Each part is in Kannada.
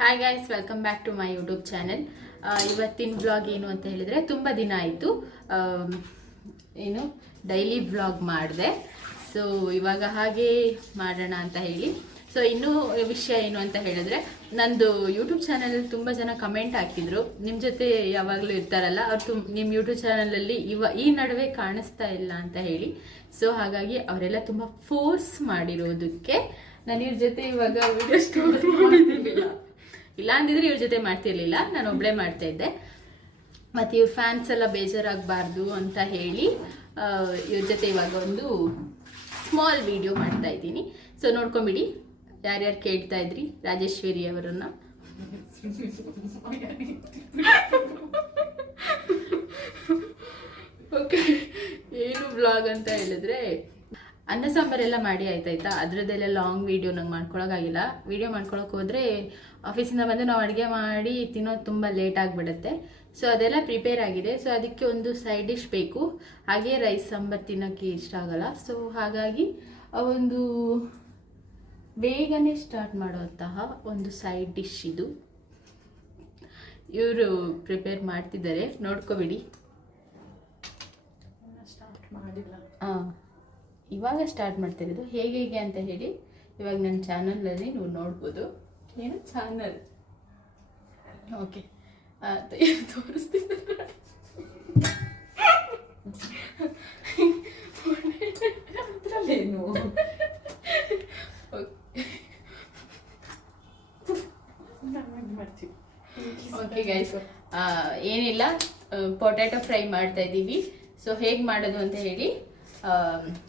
Hi guys, welcome back to my YouTube channel. ಇವತ್ತಿನ ವ್ಲಾಗ್ ಏನು ಅಂತ ಹೇಳಿದರೆ, ತುಂಬ ದಿನ ಆಯಿತು ಏನು ಡೈಲಿ ವ್ಲಾಗ್ ಮಾಡಿದೆ. ಸೊ ಇವಾಗ ಹಾಗೆ ಮಾಡೋಣ ಅಂತ ಹೇಳಿ. ಸೊ ಇನ್ನೂ ವಿಷಯ ಏನು ಅಂತ ಹೇಳಿದ್ರೆ, ನಂದು ಯೂಟ್ಯೂಬ್ ಚಾನಲಲ್ಲಿ ತುಂಬ ಜನ ಕಮೆಂಟ್ ಹಾಕಿದ್ರು, ನಿಮ್ಮ ಜೊತೆ ಯಾವಾಗಲೂ ಇರ್ತಾರಲ್ಲ ಅವ್ರು ನಿಮ್ಮ ಯೂಟ್ಯೂಬ್ ಚಾನಲಲ್ಲಿ ಈ ನಡುವೆ ಕಾಣಿಸ್ತಾ ಇಲ್ಲ ಅಂತ ಹೇಳಿ. ಸೊ ಹಾಗಾಗಿ ಅವರೆಲ್ಲ ತುಂಬ ಫೋರ್ಸ್ ಮಾಡಿರೋದಕ್ಕೆ ನಾನು ಇವ್ರ ಜೊತೆ ಇವಾಗ ವಿಡಿಯೋ ಸ್ಟಾರ್ಟ್ ಮಾಡಿದ್ದಿಲ್ಲ. ಇಲ್ಲ ಅಂದಿದ್ರೆ ಇವ್ರ ಜೊತೆ ಮಾಡ್ತಿರ್ಲಿಲ್ಲ, ನಾನು ಒಬ್ಬಳೇ ಮಾಡ್ತಾ ಇದ್ದೆ. ಮತ್ತು ಇವ್ರ ಫ್ಯಾನ್ಸ್ ಎಲ್ಲ ಬೇಜಾರಾಗಬಾರ್ದು ಅಂತ ಹೇಳಿ ಇವ್ರ ಜೊತೆ ಇವಾಗ ಒಂದು ಸ್ಮಾಲ್ ವಿಡಿಯೋ ಮಾಡ್ತಾ ಇದ್ದೀನಿ. ಸೊ ನೋಡ್ಕೊಂಬಿಡಿ. ಯಾರ್ಯಾರು ಕೇಳ್ತಾ ಇದ್ರಿ ರಾಜೇಶ್ವರಿ ಅವರನ್ನ, ಓಕೆ. ಏನು ವ್ಲಾಗ್ ಅಂತ ಹೇಳಿದ್ರೆ, ಅನ್ನ ಸಾಂಬಾರೆಲ್ಲ ಮಾಡಿ ಆಯ್ತಾಯ್ತಾ, ಅದರದ್ದೆಲ್ಲ ಲಾಂಗ್ ವೀಡಿಯೋ ನಂಗೆ ಮಾಡ್ಕೊಳಕ್ಕಾಗಿಲ್ಲ. ವೀಡಿಯೋ ಮಾಡ್ಕೊಳಕ್ಕೆ ಹೋದರೆ ಆಫೀಸಿಂದ ಬಂದು ನಾವು ಅಡುಗೆ ಮಾಡಿ ತಿನ್ನೋದು ತುಂಬ ಲೇಟ್ ಆಗಿಬಿಡುತ್ತೆ. ಸೊ ಅದೆಲ್ಲ ಪ್ರಿಪೇರ್ ಆಗಿದೆ. ಸೊ ಅದಕ್ಕೆ ಒಂದು ಸೈಡ್ ಡಿಶ್ ಬೇಕು. ಹಾಗೆ ರೈಸ್ ಸಾಂಬಾರು ತಿನ್ನೋಕ್ಕೆ ಇಷ್ಟ ಆಗಲ್ಲ. ಸೊ ಹಾಗಾಗಿ ಒಂದು ಬೇಗನೆ ಸ್ಟಾರ್ಟ್ ಮಾಡುವಂತಹ ಒಂದು ಸೈಡ್ ಡಿಶ್ ಇದು. ಇವರು ಪ್ರಿಪೇರ್ ಮಾಡ್ತಿದ್ದಾರೆ, ನೋಡ್ಕೊಬಿಡಿ. ಸ್ಟಾರ್ಟ್ ಮಾಡಿಲ್ಲ, ಇವಾಗ ಸ್ಟಾರ್ಟ್ ಮಾಡ್ತಿರೋದು. ಹೇಗೆ ಅಂತ ಹೇಳಿ ಇವಾಗ ನನ್ನ ಚಾನಲಲ್ಲಿ ನೀವು ನೋಡ್ಬೋದು. ಏನು ಚಾನಲ್, ಓಕೆ, ತೋರಿಸ್ತಿದ್ದಾರೆ. ಅದ್ರಲ್ಲೇನು ಓಕೆ ಗೈಸ್, ಏನಿಲ್ಲ, ಪೊಟ್ಯಾಟೊ ಫ್ರೈ ಮಾಡ್ತಾ ಇದ್ದೀವಿ. ಸೊ ಹೇಗೆ ಮಾಡೋದು ಅಂತ ಹೇಳಿ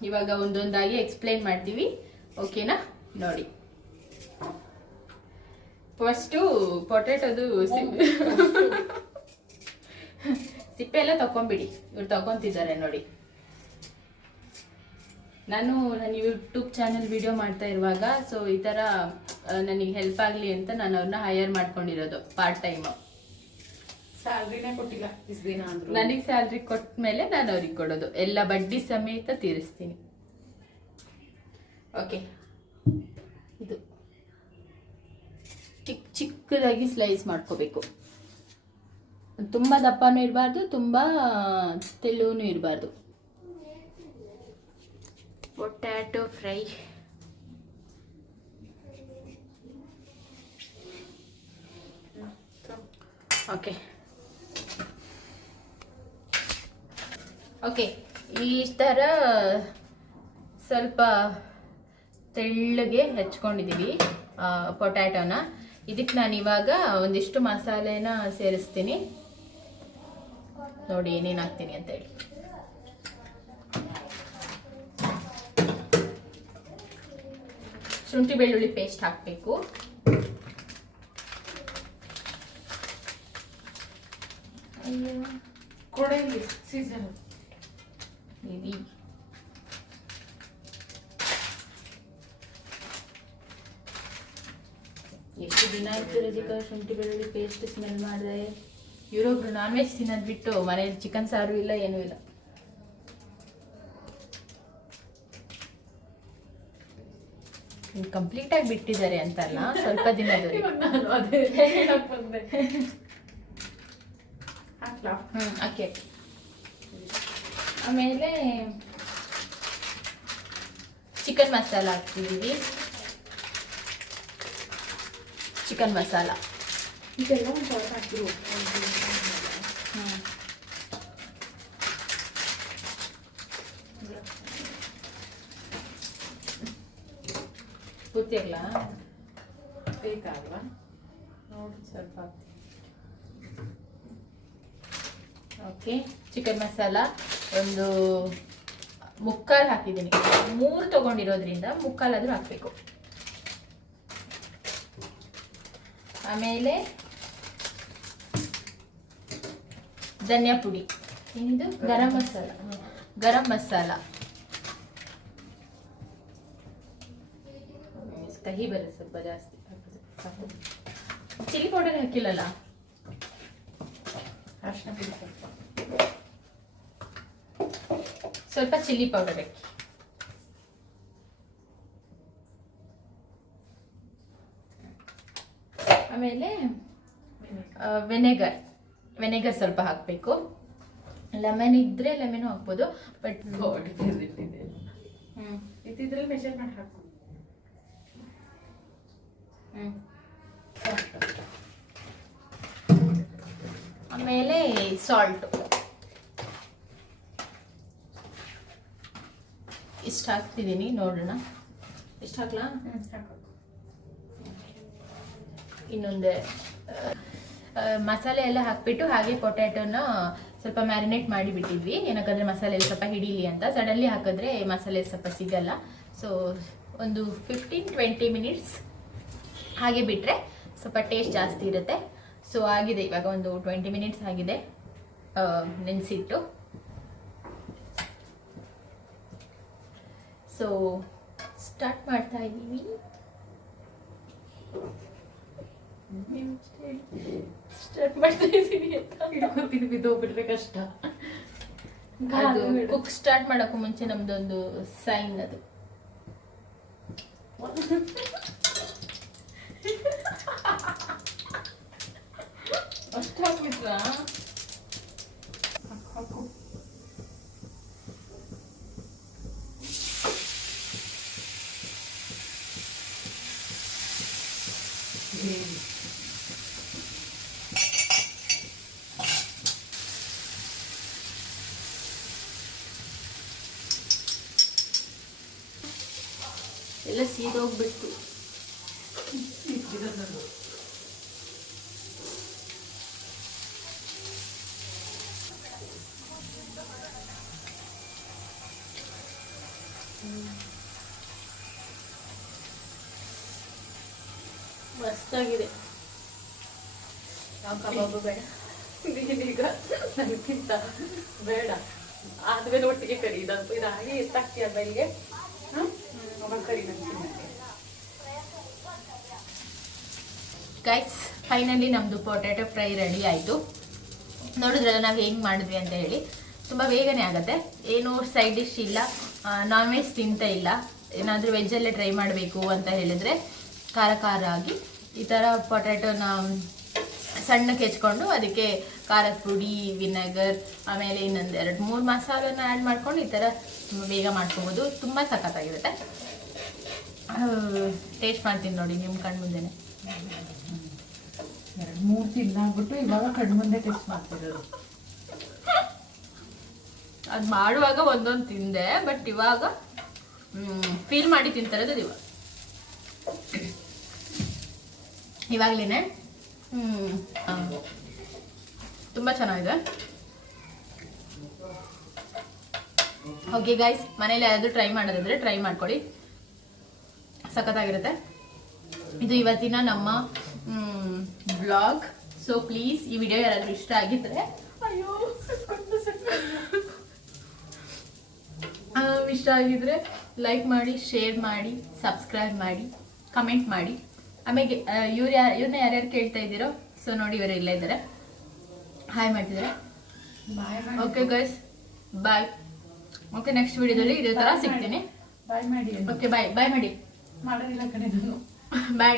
ಇವಾಗ ಒಂದೊಂದಾಗಿ ಎಕ್ಸ್ಪ್ಲೈನ್ ಮಾಡ್ತೀವಿ, ಓಕೆನಾ? ನೋಡಿ, ಫಸ್ಟು ಪೊಟ್ಯಾಟೊದು ಸಿಪ್ಪೆ ಎಲ್ಲ ತಗೊಂಬಿಡಿ. ಇವ್ರು ತಗೊಂತಿದ್ದಾರೆ ನೋಡಿ. ನಾನು ನನ್ನ ಯೂಟ್ಯೂಬ್ ಚಾನಲ್ ವಿಡಿಯೋ ಮಾಡ್ತಾ ಇರುವಾಗ ಸೊ ಈ ಥರ ನನಗೆ ಹೆಲ್ಪ್ ಆಗಲಿ ಅಂತ ನಾನು ಅವ್ರನ್ನ ಹೈಯರ್ ಮಾಡ್ಕೊಂಡಿರೋದು ಪಾರ್ಟ್ ಟೈಮ್. ಸ್ಯಾಲ್ರಿನೇ ಕೊಟ್ಟಿಲ್ಲ ಇಷ್ಟು ದಿನ ಅಂದ್ರು. ನನಗೆ ಸ್ಯಾಲ್ರಿ ಕೊಟ್ಟ ಮೇಲೆ ನಾನು ಅವ್ರಿಗೆ ಕೊಡೋದು, ಎಲ್ಲ ಬಡ್ಡಿ ಸಮೇತ ತೀರಿಸ್ತೀನಿ. ಓಕೆ, ಇದು ಚಿಕ್ಕದಾಗಿ ಸ್ಲೈಸ್ ಮಾಡ್ಕೋಬೇಕು. ತುಂಬ ದಪ್ಪನೂ ಇರಬಾರ್ದು, ತುಂಬ ತೆಳುವೂ ಇರಬಾರ್ದು. Potato fry okay. ಓಕೆ, ಈ ಥರ ಸ್ವಲ್ಪ ತೆಳ್ಳಗೆ ಹೆಚ್ಕೊಂಡಿದ್ದೀವಿ ಪೊಟ್ಯಾಟೊನ. ಇದಕ್ಕೆ ನಾನು ಇವಾಗ ಒಂದಿಷ್ಟು ಮಸಾಲೆನ ಸೇರಿಸ್ತೀನಿ. ನೋಡಿ ಏನೇನು ಹಾಕ್ತೀನಿ ಅಂತ ಹೇಳಿ. ಶುಂಠಿ ಬೆಳ್ಳುಳ್ಳಿ ಪೇಸ್ಟ್ ಹಾಕಬೇಕು. ಕೊಡಲಿ ಸೀಸನ್ ಇದು ಎಷ್ಟು ದಿನ ಆಯ್ತು ರಜಿಕಾ ಶುಂಠಿ ಬೆಳ್ಳುಳ್ಳಿ ಪೇಸ್ಟ್ ಸ್ಮೆಲ್ ಮಾಡಿದೆ. ಇವರೊಬ್ರು ನಾನ್ ವೆಜ್ ತಿನ್ನೋದು ಬಿಟ್ಟು ಮನೇಲಿ ಚಿಕನ್ ಸಾರು ಇಲ್ಲ, ಏನೂ ಇಲ್ಲ. ಕಂಪ್ಲೀಟ್ ಆಗಿ ಬಿಟ್ಟಿದ್ದಾರೆ ಅಂತಲ್ಲ, ಸ್ವಲ್ಪ ದಿನದವರೆಗೆ. ನಾನು ಅದೇ ಹೇಳಕ್ ಬಂದೆ. ಓಕೆ. ಆಮೇಲೆ ಚಿಕನ್ ಮಸಾಲ ಹಾಕ್ತಿದ್ದೀವಿ. ಚಿಕನ್ ಮಸಾಲ ಇದೆಲ್ಲ ಒಂದು ಸ್ವಲ್ಪ ಹಾಕಿರು. ಗೊತ್ತಿರಲ್ಲ, ಬೇಕಾಲ್ವಾ? ನೋಡಿ ಸ್ವಲ್ಪ ಹಾಕ್ತೀನಿ. ಓಕೆ, ಚಿಕನ್ ಮಸಾಲ ಒಂದು ಮುಕ್ಕಾಲು ಹಾಕಿದ್ದೀನಿ. 3 ತೊಗೊಂಡಿರೋದ್ರಿಂದ ಮುಕ್ಕಾಲಾದರೂ ಹಾಕಬೇಕು. ಆಮೇಲೆ ಧನಿಯಾ ಪುಡಿ, ಏನಿದು ಗರಂ ಮಸಾಲ ಕಹಿ ಬರುತ್ತೆ, ಸ್ವಲ್ಪ ಜಾಸ್ತಿ ಚಿಲ್ಲಿ ಪೌಡರ್ ಹಾಕಿಲ್ಲಲ್ಲ. ಅರ್ಶಿನ ಪುಡಿ ಸ್ವಲ್ಪ ಚಿಲ್ಲಿ ಪೌಡರ್ ಹಾಕಿ. ಆಮೇಲೆ ವೆನೆಗರ್ ಸ್ವಲ್ಪ ಹಾಕಬೇಕು. ಲೆಮನ್ ಇದ್ರೆ ಲೆಮನ್ ಹಾಕ್ಬೋದು, ಬಟ್ ಇದ್ರಲ್ಲಿ ಮೆಷರ್ ಮಾಡಿ ಹಾಕು. ಆಮೇಲೆ ಸಾಲ್ಟ್ ಇಷ್ಟು ಹಾಕ್ತಿದ್ದೀನಿ, ನೋಡೋಣ ಎಷ್ಟು ಹಾಕ್ಲಾ. ಹಾಕು. ಇನ್ನೊಂದು ಮಸಾಲೆ ಎಲ್ಲ ಹಾಕ್ಬಿಟ್ಟು ಹಾಗೆ ಪೊಟ್ಯಾಟೋನ ಸ್ವಲ್ಪ ಮ್ಯಾರಿನೇಟ್ ಮಾಡಿ ಬಿಟ್ಟಿದ್ವಿ, ಏನಕ್ಕಂದ್ರೆ ಮಸಾಲೆ ಎಲ್ಲ ಸ್ವಲ್ಪ ಹಿಡೀಲಿ ಅಂತ. ಸಡನ್ಲಿ ಹಾಕಿದ್ರೆ ಮಸಾಲೆ ಸ್ವಲ್ಪ ಸಿಗಲ್ಲ. ಸೊ ಒಂದು 15-20 ಮಿನಿಟ್ಸ್ ಹಾಗೆ ಬಿಟ್ಟರೆ ಸ್ವಲ್ಪ ಟೇಸ್ಟ್ ಜಾಸ್ತಿ ಇರುತ್ತೆ. ಸೊ ಆಗಿದೆ, ಇವಾಗ ಒಂದು 20 ಮಿನಿಟ್ಸ್ ಆಗಿದೆ ನೆನೆಸಿಟ್ಟು. ಸೊ ಸ್ಟಾರ್ಟ್ ಮಾಡ್ತಾ ಇದ್ದೀವಿ. ಸ್ಟಾರ್ಟ್ ಮಾಡ್ತಾ ಇದ್ದೀವಿ ಅಂತ ಹಿಡ್ಕೊತೀನಿ, ಬಿದ್ದೋಗ್ಬಿಟ್ರೆ ಕಷ್ಟ. ಅದು ಕುಕ್ ಸ್ಟಾರ್ಟ್ ಮಾಡೋಕ್ಕೂ ಮುಂಚೆ ನಮ್ದೊಂದು ಸೈನ್ ಅದು. ಅಷ್ಟು ಹಾಕ್ಬಿಟ್ರಾ? ಹಾಕು. ಎಲ್ಲ ಸೀದೋಗ್ಬಿಟ್ಟು ಮಸ್ತಾಗಿದೆ. ನಾವು ಕಬಾಬು ಬೇಡ, ನೀನೀಗ ನನಗಿಂತ ಬೇಡ, ಆದ್ಮೇಲೆ ಒಟ್ಟಿಗೆ ಕರಿ. ಇದು ಹಾಗೆ ಎತ್ತಾಕ್ತೀಯ ಬೈಗೆ, ಅವಾಗ ಕರಿ ನಂಗೆ. ಗೈಸ್, ಫೈನಲಿ ನಮ್ಮದು ಪೊಟ್ಯಾಟೊ ಫ್ರೈ ರೆಡಿ ಆಯಿತು. ನೋಡಿದ್ರಲ್ಲ ನಾವು ಹೆಂಗೆ ಮಾಡಿದ್ವಿ ಅಂತ ಹೇಳಿ. ತುಂಬ ಬೇಗನೆ ಆಗುತ್ತೆ, ಏನೂ ಸೈಡ್ ಡಿಶ್ ಇಲ್ಲ, ನಾನ್ ವೆಜ್ ತಿಂತ ಇಲ್ಲ. ಏನಾದರೂ ವೆಜ್ಜಲ್ಲೇ ಟ್ರೈ ಮಾಡಬೇಕು ಅಂತ ಹೇಳಿದ್ರೆ ಖಾರ ಆಗಿ ಈ ಥರ ಪೊಟ್ಯಾಟೊನ ಸಣ್ಣಕ್ಕೆ ಹೆಚ್ಕೊಂಡು ಅದಕ್ಕೆ ಖಾರದ ಪುಡಿ, ವಿನೆಗರ್, ಆಮೇಲೆ ಇನ್ನೊಂದು 2-3 ಮಸಾಲನ ಆ್ಯಡ್ ಮಾಡ್ಕೊಂಡು ಈ ಥರ ಬೇಗ ಮಾಡ್ಕೋಬೋದು. ತುಂಬ ಸಖತ್ತಾಗಿರುತ್ತೆ. ಟೇಸ್ಟ್ ಮಾಡ್ತೀನಿ ನೋಡಿ ನಿಮ್ಮ ಕಣ್ಣು ಮುಂದೆನೆ. 2-3 ತಿಂದಾಗ್ಬಿಟ್ಟು ಇವಾಗ ಕಣ್ಣು ಮುಂದೆ ಟೆಸ್ಟ್ ಮಾಡ್ತಿರೋದು. ಅದು ಮಾಡುವಾಗ ಒಂದೊಂದು ತಿಂದೆ, ಬಟ್ ಇವಾಗ ಫೀಲ್ ಮಾಡಿ ತಿಂತಾರದು ಇವಾಗಲೇ. ತುಂಬ ಚೆನ್ನಾಗಿದೆ. ಓಕೆ ಗೈಸ್, ಮನೇಲಿ ಯಾರಾದರೂ ಟ್ರೈ ಮಾಡೋದಾದ್ರೆ ಟ್ರೈ ಮಾಡ್ಕೊಳ್ಳಿ, ಸಖತ್ತಾಗಿರುತ್ತೆ. ಇದು ಇವತ್ತಿನ ನಮ್ಮ ಬ್ಲಾಗ್. ಸೊ ಪ್ಲೀಸ್ ಈ ವಿಡಿಯೋ ಯಾರಾದರೂ ಇಷ್ಟ ಆಗಿದ್ರೆ, ಇಷ್ಟ ಆಗಿದ್ರೆ ಲೈಕ್ ಮಾಡಿ, ಶೇರ್ ಮಾಡಿ, ಸಬ್ಸ್ಕ್ರೈಬ್ ಮಾಡಿ, ಕಮೆಂಟ್ ಮಾಡಿ. ಆಮೇಲೆ ಇವ್ರನ್ನ ಯಾರ್ಯಾರು ಕೇಳ್ತಾ ಇದ್ದೀರೋ, ಸೊ ನೋಡಿ ಇವರು ಇಲ್ಲೇ ಇದ್ದಾರೆ, ಹಾಯ್ ಮಾಡ್ತಿದ್ದಾರೆ. ಓಕೆ ಗೈಸ್, ಬಾಯ್. ಓಕೆ, ನೆಕ್ಸ್ಟ್ ವಿಡಿಯೋದಲ್ಲಿ ಇದೇ ಥರ ಸಿಗ್ತೀನಿ. ಬಾಯ್ ಮಾಡಿ. ಓಕೆ, ಬಾಯ್ ಮಾಡಿ. ಮಾಡೋದಿಲ್ಲ ಕಡೆ ನಾನು. ಬಾಯ್.